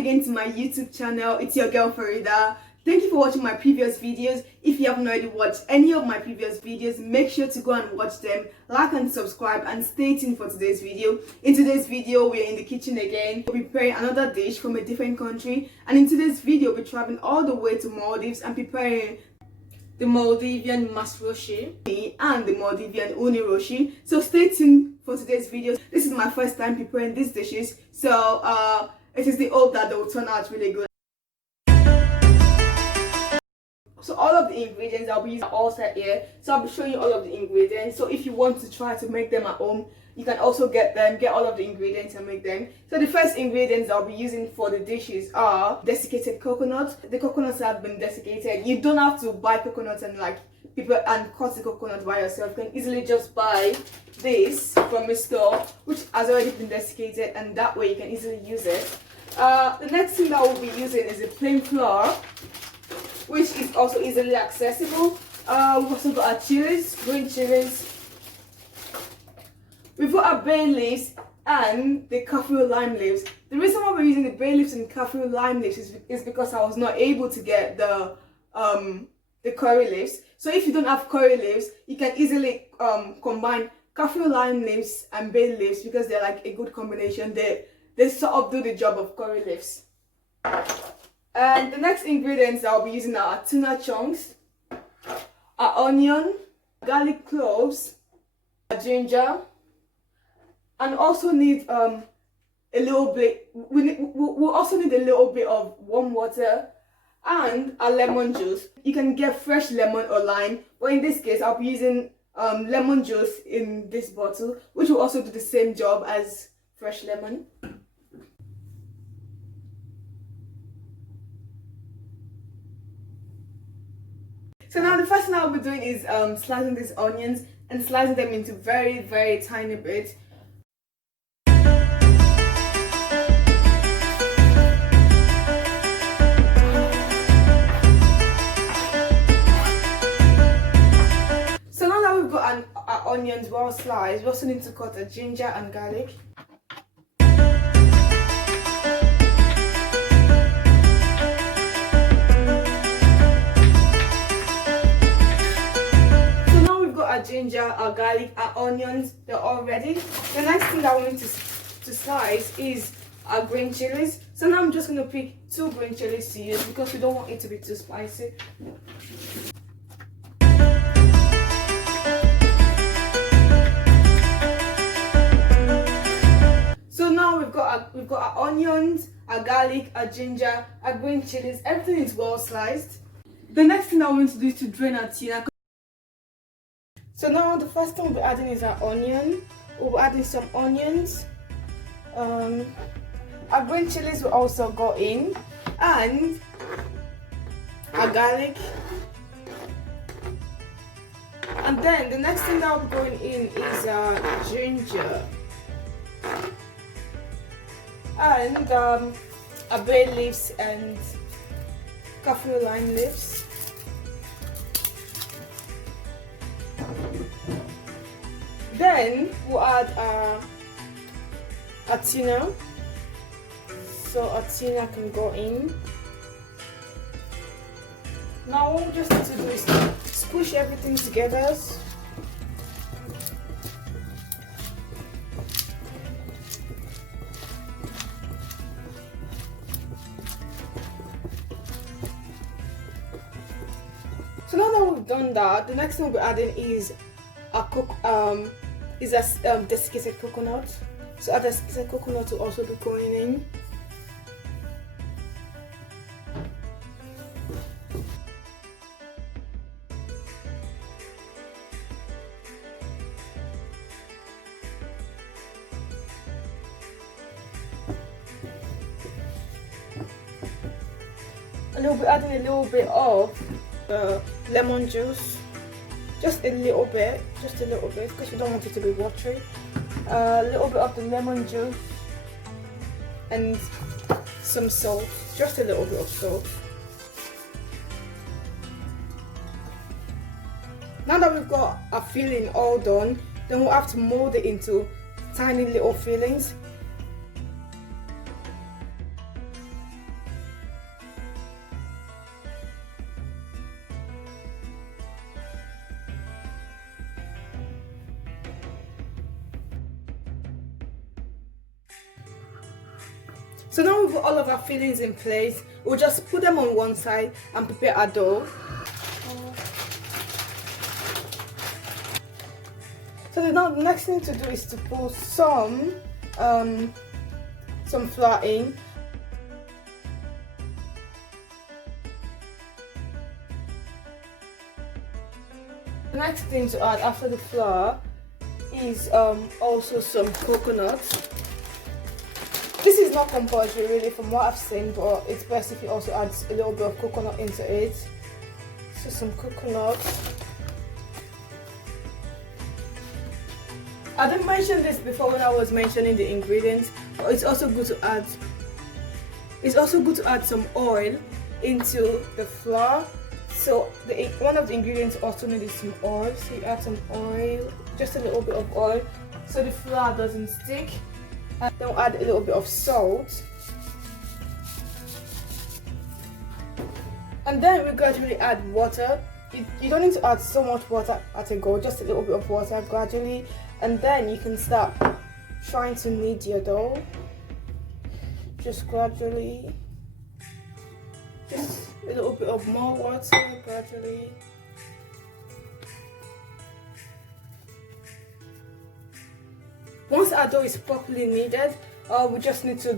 again to my YouTube channel. It's your girl Farida. Thank you for watching my previous videos. If you haven't already watched any of my previous videos, make sure to go and watch them, like and subscribe, and stay tuned for today's video. In today's video, we are in the kitchen again. We'll be preparing another dish from a different country, and in today's video, we're traveling all the way to Maldives and preparing the Maldivian Masroshi and the Maldivian roshi. So stay tuned for today's video. This is my first time preparing these dishes, so it is the hope that they will turn out really good. So all of the ingredients I'll be using are all set here. So I'll be showing you all of the ingredients. So if you want to try to make them at home, you can also get all of the ingredients and make them. So the first ingredients I'll be using for the dishes are desiccated coconut. The coconuts have been desiccated. You don't have to buy coconuts and cut the coconut by yourself. You can easily just buy this from a store which has already been desiccated, and that way you can easily use it. The next thing that we'll be using is a plain flour, which is also easily accessible. We've also got our chilies, green chilies. We've got our bay leaves and the kaffir lime leaves. The reason why we're using the bay leaves and kaffir lime leaves is because I was not able to get the curry leaves. So if you don't have curry leaves, you can easily combine kaffir lime leaves and bay leaves because they're like a good combination. They sort of do the job of curry leaves. And the next ingredients I'll be using are tuna chunks, our onion, garlic cloves, ginger, and also need a little bit. We'll also need a little bit of warm water and a lemon juice. You can get fresh lemon or lime, but in this case I'll be using lemon juice in this bottle, which will also do the same job as fresh lemon. So now the first thing I'll be doing is slicing these onions and slicing them into very, very tiny bits. So now that we've got our onions well sliced, we also need to cut a ginger and garlic. Our ginger, our garlic, our onions, they're all ready. The next thing that we need to slice is our green chilies. So now I'm just going to pick 2 green chilies to use because we don't want it to be too spicy. So now we've got our onions, our garlic, our ginger, our green chilies. Everything is well sliced. The next thing that we need to do is to drain our tuna. So now the first thing we'll be adding is our onion. We'll be adding some onions. Our green chilies will also go in, and our garlic. And then the next thing that will be going in is our ginger and our bay leaves and kaffir lime leaves. Then we'll add our tuna. So our tuna can go in. Now what we just need to do is squish everything together. So now that we've done that, the next thing we'll be adding is a desiccated coconut. So our desiccated coconut will also be going in. And we'll be adding a little bit of lemon juice. Just a little bit, because we don't want it to be watery. A little bit of the lemon juice and some salt, just a little bit of salt. Now that we've got our filling all done, then we'll have to mold it into tiny little fillings. So now we've got all of our fillings in place. We'll just put them on one side and prepare our dough. So the next thing to do is to put some flour in. The next thing to add after the flour is also some coconut. This is not compulsory really from what I've seen, but it's best if you also add a little bit of coconut into it. So some coconut. I didn't mention this before when I was mentioning the ingredients, but it's also good to add. It's also good to add some oil into the flour. So one of the ingredients also needs some oil. So you add some oil, just a little bit of oil, so the flour doesn't stick. And then we'll add a little bit of salt. And then we gradually add water. You don't need to add so much water at a go, just a little bit of water gradually. And then you can start trying to knead your dough. Just gradually. Just a little bit of more water gradually. Once our dough is properly kneaded, we just need to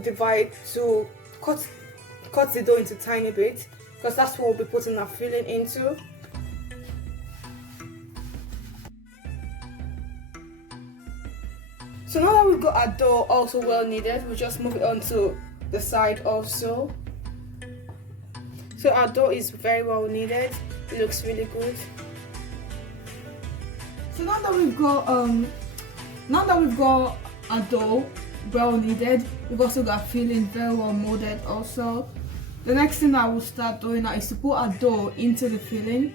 cut the dough into tiny bits, because that's what we'll be putting our filling into. So now that we've got our dough also well kneaded, we'll just move it on to the side also. So our dough is very well kneaded. It looks really good. So now that we've got our dough well kneaded, we've also got our filling very well molded also. The next thing I will start doing now is to put our dough into the filling.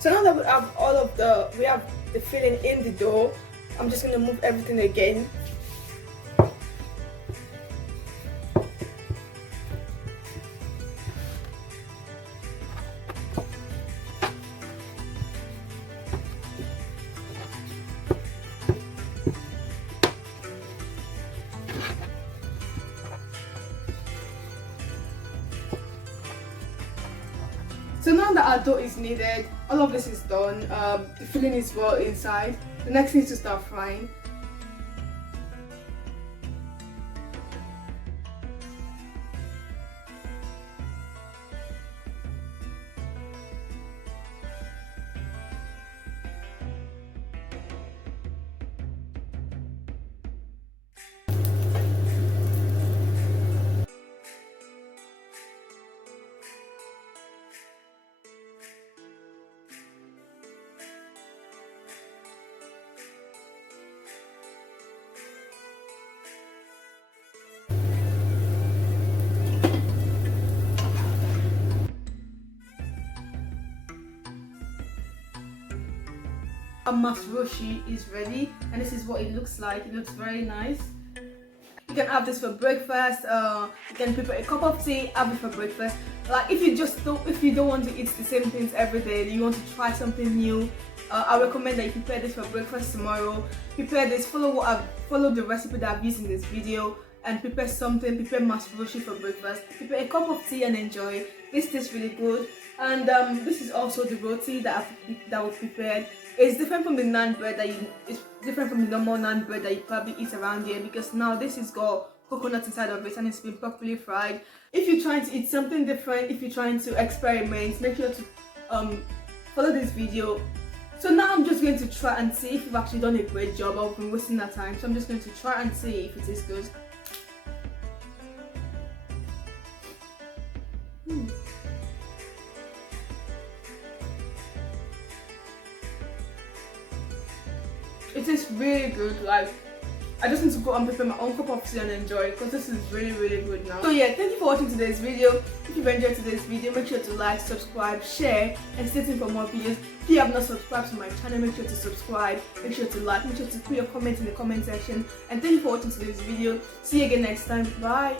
So now that we have the filling in the dough, I'm just gonna move everything again. So now that our dough is kneaded, all of this is done, the filling is well inside. The next thing is to start frying. Our Masroshi is ready, and this is what it looks like. It looks very nice. You can have this for breakfast. You can prepare a cup of tea, have it for breakfast. Like if you don't want to eat the same things every day, you want to try something new, I recommend that you prepare this for breakfast tomorrow. Prepare this, follow the recipe that I've used in this video, and prepare Masroshi for breakfast. Prepare a cup of tea and enjoy. This tastes really good. And this is also the roti that was prepared. It's different from the naan bread it's different from the normal naan bread that you probably eat around here, because now this has got coconut inside of it and it's been properly fried. If you're trying to eat something different, if you're trying to experiment, make sure to follow this video. So now I'm just going to try and see if you've actually done a great job. I've been wasting that time, so I'm just going to try and see if it is good. It is really good. Like, I just need to go and prepare my own cup of tea and enjoy, because this is really good now. So yeah, thank you for watching today's video. If you've enjoyed today's video, make sure to like, subscribe, share, and stay tuned for more videos. If you have not subscribed to my channel, make sure to subscribe, make sure to like, make sure to put your comments in the comment section. And thank you for watching today's video. See you again next time. Bye.